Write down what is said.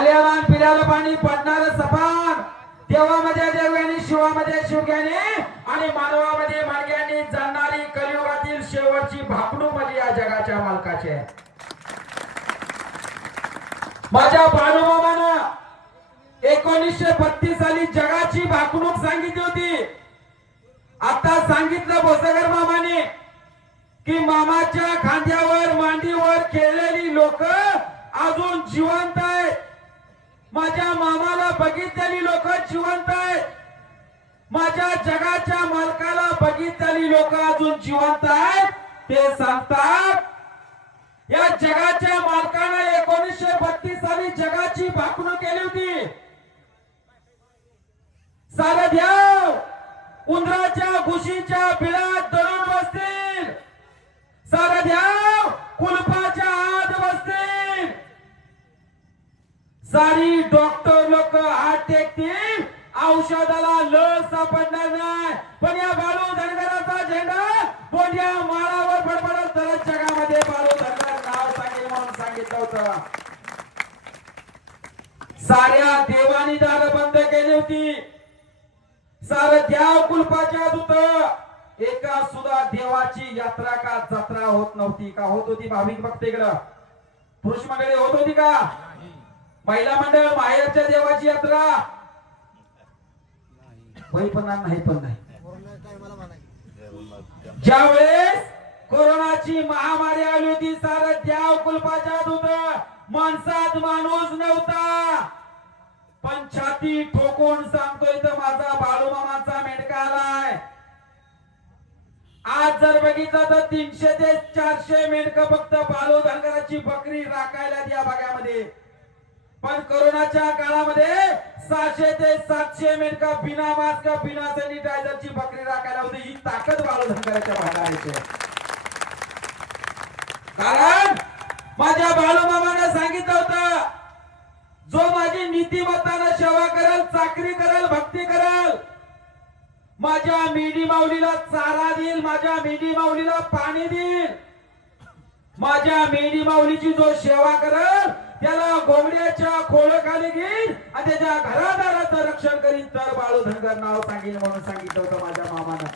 खाल्याला पिल्याला पाणी पडणार सपान, देवामध्ये देवयानी शिवामध्ये शिवज्ञानी आणि मानवामध्ये मार्ग्यानी जाणणारी कलियुगातील शेवटची भाकणूक म्हणजे या जगाच्या मालकाचे. माझ्या बाळूमामानं 1932 साली जगाची भाकणूक सांगितली होती. आता सांगितलं भोसगर मामाने की मामाच्या खांद्यावर मांडीवर खेळलेली लोक अजून जिवंत आहेत. माझ्या मामाला बघितलेली लोक जिवंत आहेत. माझ्या जगाच्या मालकाला बघितलेली लोक अजून जिवंत आहेत. ते सांगतात या जगाच्या मालकाने 1932 साली जगाची भाकणूक केली होती. सारध्याव उंदराच्या घुशीच्या बिळात दडून बसतील, सारध्याव कुलपाच्या आत बसतील, सारी डॉक्टर लोक हात टेकतील, औषधाला लस सापडणार नाही. पण या बाळू धनगराचा झेंडा बोंड्या माळावर फडफडत तरच जगामध्ये बाळू धनगर नाव सांगेल म्हणून सांगितलं होतं. साऱ्या देवानी दार बंद केली होती. सारं द्याव कुलपाच्या दूत. एका सुद्धा देवाची यात्रा का जत्रा होत नव्हती का? होत होती भाविक भक्तीकडं? पुरुष मंडळी होत होती का? महिला मंडळ माहेरच्या देवाची यात्रा होई पण नाही पण नाही. ज्यावेळेस कोरोनाची महामारी आली होती सारं द्याव कुलपाच्या दूत. माणसात माणूस नव्हता, पण छाती ठोकून सांगतोय तर माझा बाळूमामाचा मेंढका आलाय. आज जर बघितलं तर 300 ते 400 मेंढक फक्त बाळू धनगराची बकरी राखायला या भागामध्ये. पण कोरोनाच्या काळामध्ये 600 ते 700 मेंढका बिना मास्क बिना सॅनिटायझरची बकरी राखायला होती. ही ताकद बाळू धनगराच्या भागाची. कारण माझ्या बाळूमामाने सांगितलं होतं, जो माझी नीतिमत्तानं सेवा करेल, चाकरी करेल, भक्ती करेल, माझ्या मेंढी माऊलीला चारा देईल, माझ्या मेंढी माऊलीला पाणी देईल, माझ्या मेंढी माऊलीची जो सेवा करेल त्याला घोंगड्याच्या खोळखाली घेईल आणि त्याच्या घरादाराचं रक्षण करीन, तर बाळू धनगर नाव सांगेल म्हणून सांगितलं होतं माझ्या मामानं.